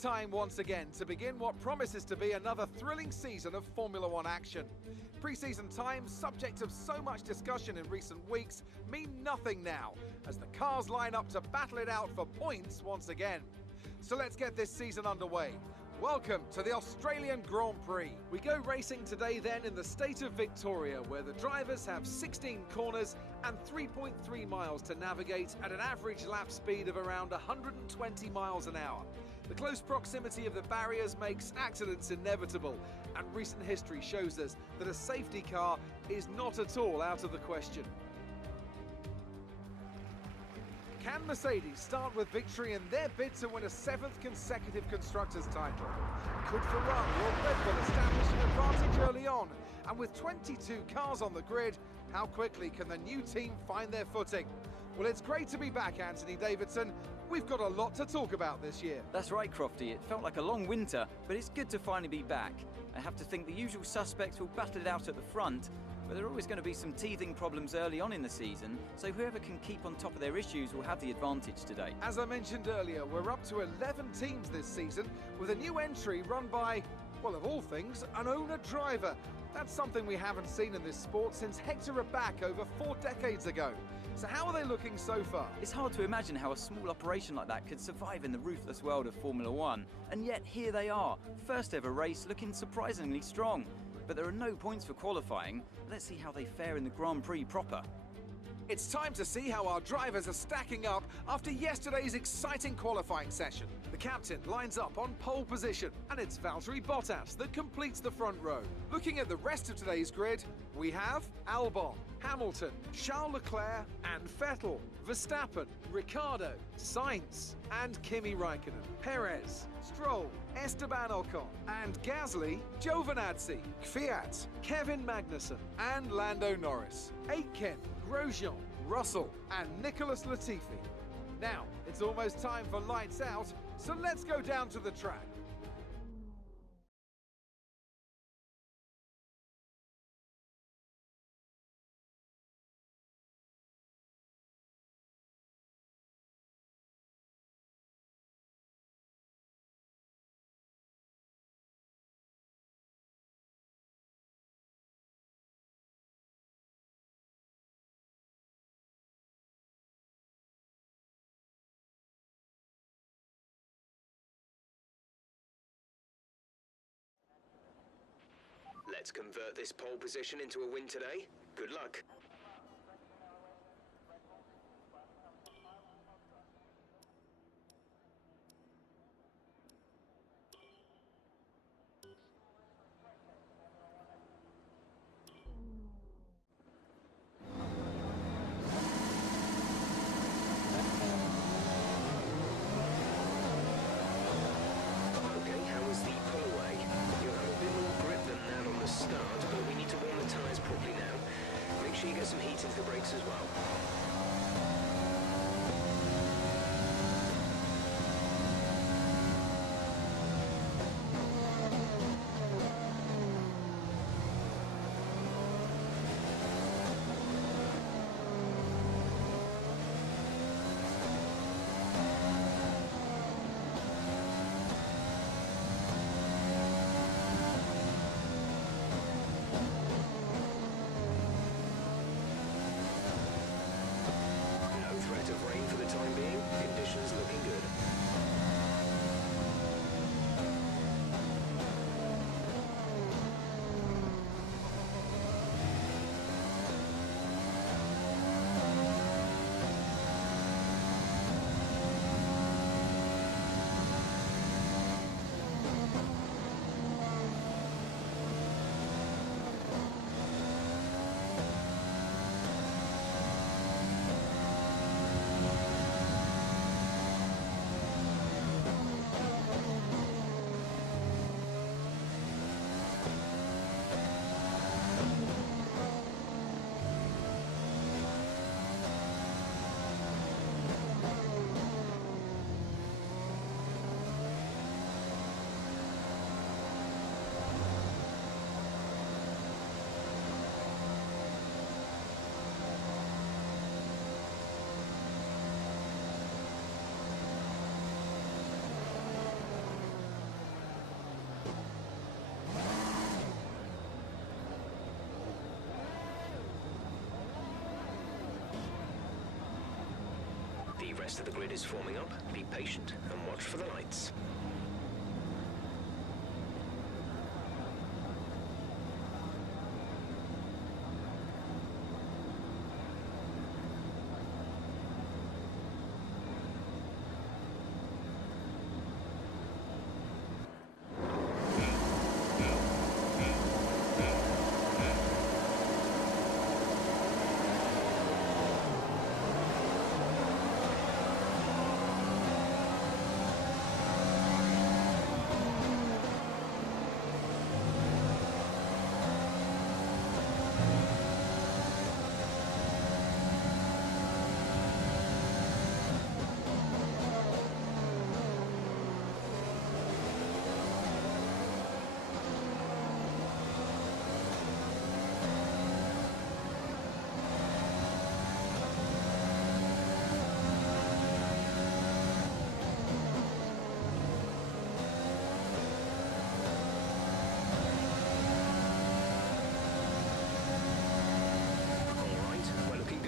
time once again to begin what promises to be another thrilling season of Formula One action. Pre-season times, subject of so much discussion in recent weeks, mean nothing now, as the cars line up to battle it out for points once again. So let's get this season underway. Welcome to the Australian Grand Prix. We go racing today then in the state of Victoria, where the drivers have 16 corners and 3.3 miles to navigate at an average lap speed of around 120 miles an hour. The close proximity of the barriers makes accidents inevitable, and recent history shows us that a safety car is not at all out of the question. Can Mercedes start with victory in their bid to win a 7th consecutive Constructors' title? Could Ferrari or Red Bull establish an advantage early on? And with 22 cars on the grid, how quickly can the new team find their footing? Well, it's great to be back, Anthony Davidson. We've got a lot to talk about this year. That's right, Crofty. It felt like a long winter, but it's good to finally be back. I have to think the usual suspects will battle it out at the front, but there are always going to be some teething problems early on in the season, so whoever can keep on top of their issues will have the advantage today. As I mentioned earlier, we're up to 11 teams this season, with a new entry run by, well, of all things, an owner-driver. That's something we haven't seen in this sport since Hector Raback over 4 decades ago. So how are they looking so far? It's hard to imagine how a small operation like that could survive in the ruthless world of Formula One. And yet here they are, first ever race looking surprisingly strong. But there are no points for qualifying. Let's see how they fare in the Grand Prix proper. It's time to see how our drivers are stacking up after yesterday's exciting qualifying session. The captain lines up on pole position, and it's Valtteri Bottas that completes the front row. Looking at the rest of today's grid, we have Albon, Hamilton, Charles Leclerc and Vettel, Verstappen, Ricciardo, Sainz and Kimi Raikkonen, Perez, Stroll, Esteban Ocon and Gasly, Giovinazzi, Kvyat, Kevin Magnussen and Lando Norris, Aitken, Grosjean, Russell and Nicholas Latifi. Now, it's almost time for lights out, so let's go down to the track. Let's convert this pole position into a win today. Good luck. Start, but we need to warm the tyres properly now. Make sure you get some heat into the brakes as well. rest of the grid is forming up, be patient and watch for the lights.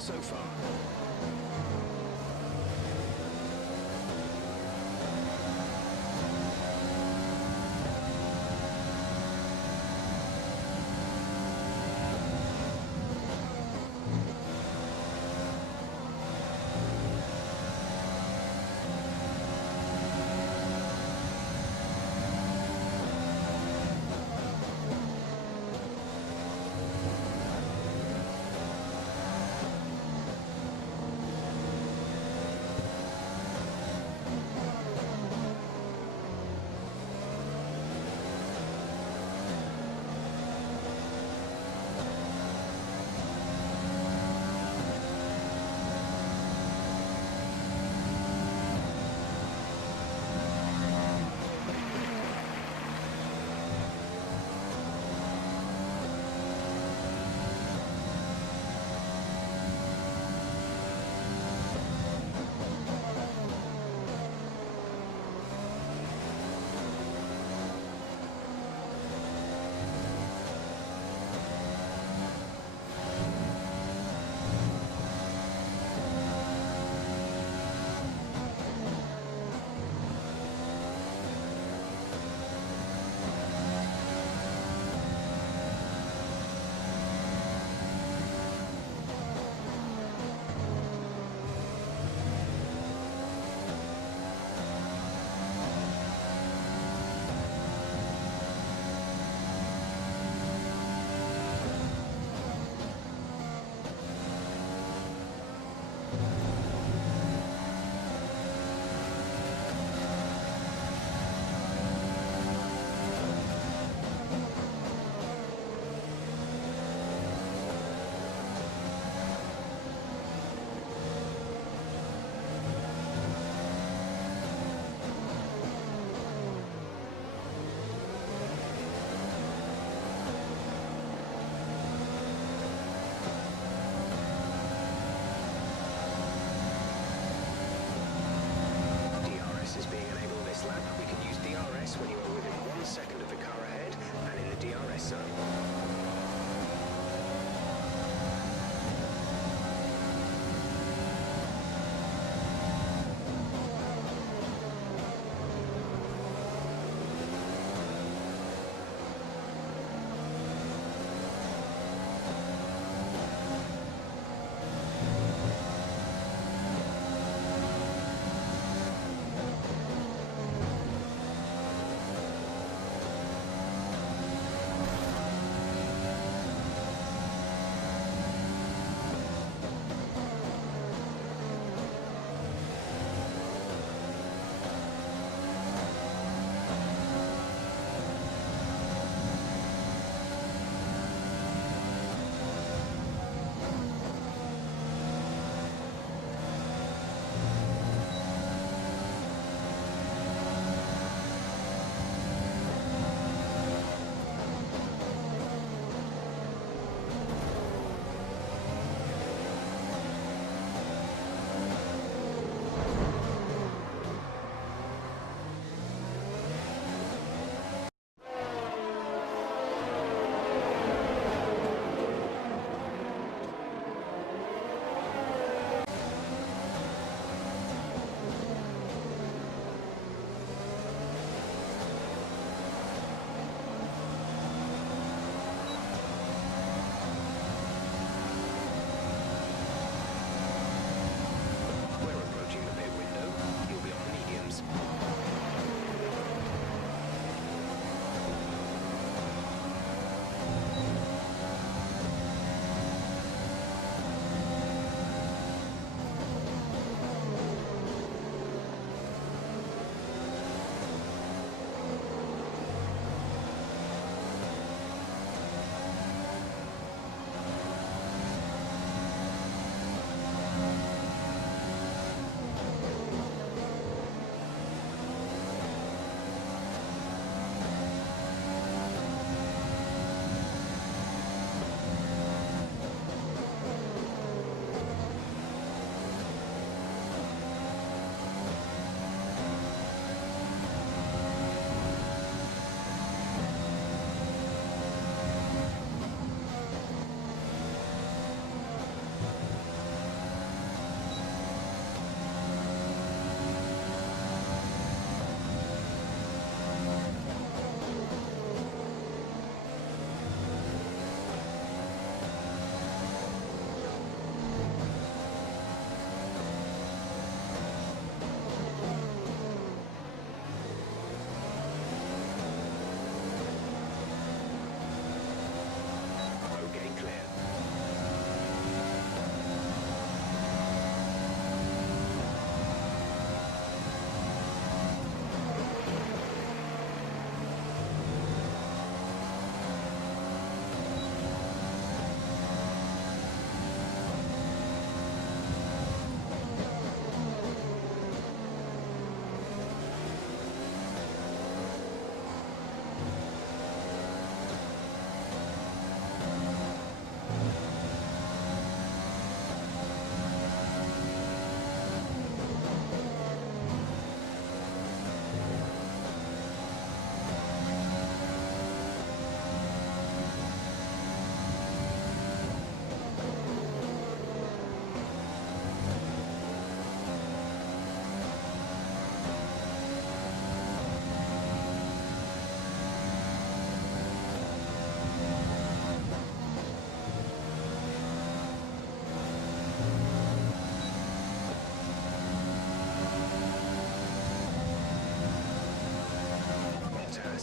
So far. When you are within 1 second of the car ahead and in the DRS zone.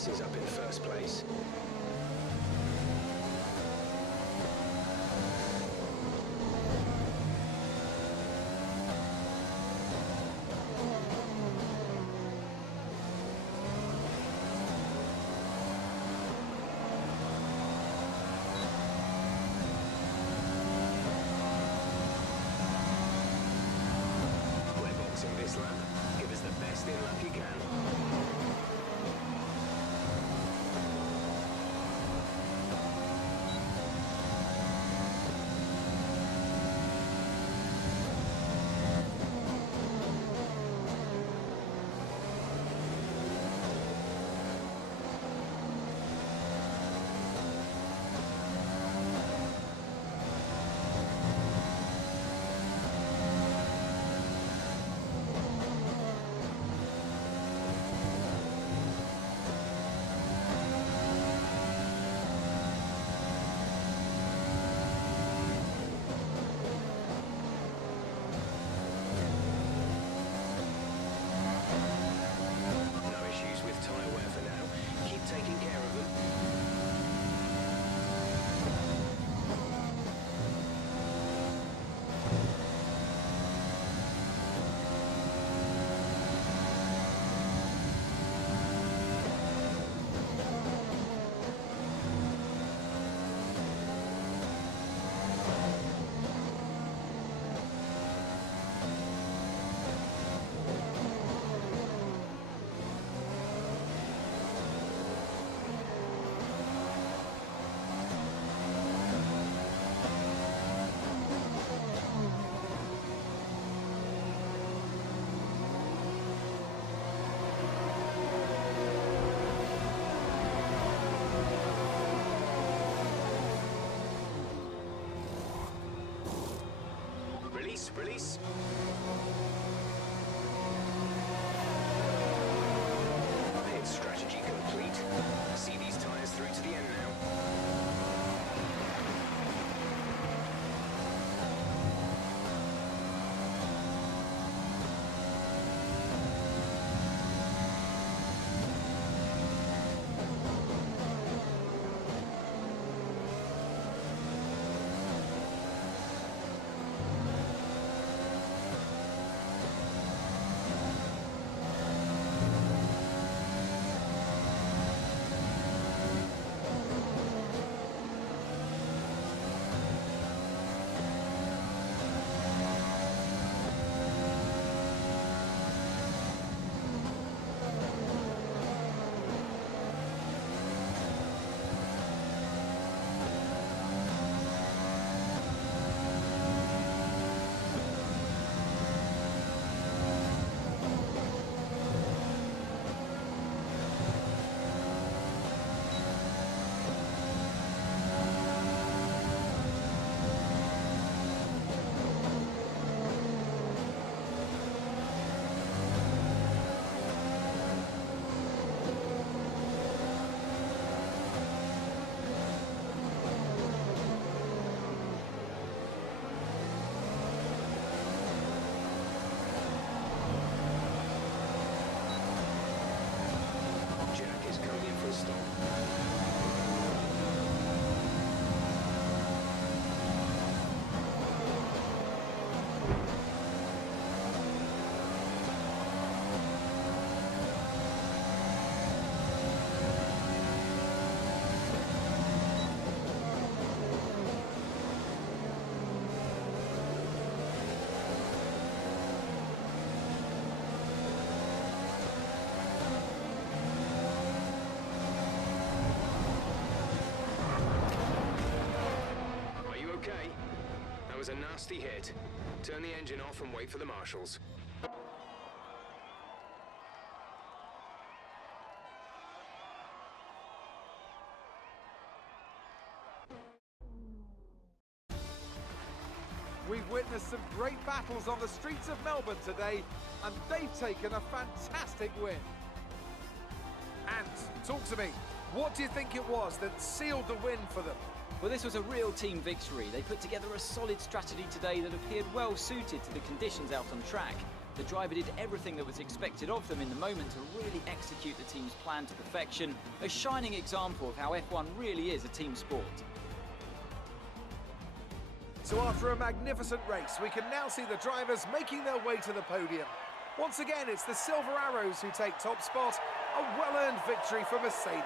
messes up in first place. This lap, give us the best in luck you can. Release. Pit strategy complete. See these tyres through to the end now. Was a nasty hit. Turn the engine off and wait for the marshals. We've witnessed some great battles on the streets of Melbourne today, and they've taken a fantastic win. And talk to me, what do you think it was that sealed the win for them? Well, this was a real team victory. They put together a solid strategy today that appeared well suited to the conditions out on track. The driver did everything that was expected of them in the moment to really execute the team's plan to perfection, a shining example of how F1 really is a team sport. So after a magnificent race, we can now see the drivers making their way to the podium. Once again, it's the Silver Arrows who take top spot, a well-earned victory for Mercedes.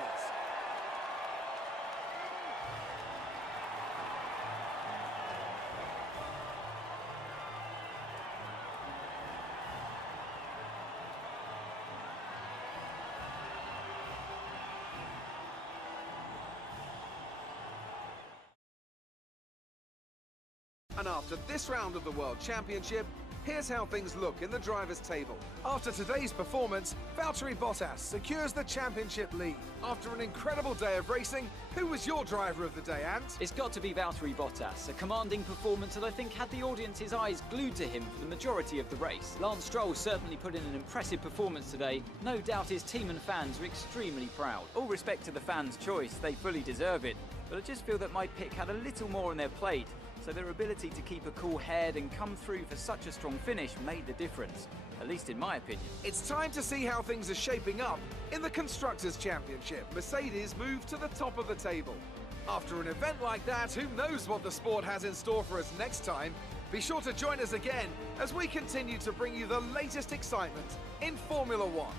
And after this round of the World Championship, here's how things look in the drivers' table. After today's performance, Valtteri Bottas secures the championship lead. After an incredible day of racing, who was your driver of the day, Ant? It's got to be Valtteri Bottas, a commanding performance that I think had the audience's eyes glued to him for the majority of the race. Lance Stroll certainly put in an impressive performance today. No doubt his team and fans are extremely proud. All respect to the fans' choice, they fully deserve it. But I just feel that my pick had a little more on their plate, so their ability to keep a cool head and come through for such a strong finish made the difference, at least in my opinion. It's time to see how things are shaping up in the Constructors' Championship. Mercedes moved to the top of the table. After an event like that, who knows what the sport has in store for us next time? Be sure to join us again as we continue to bring you the latest excitement in Formula One.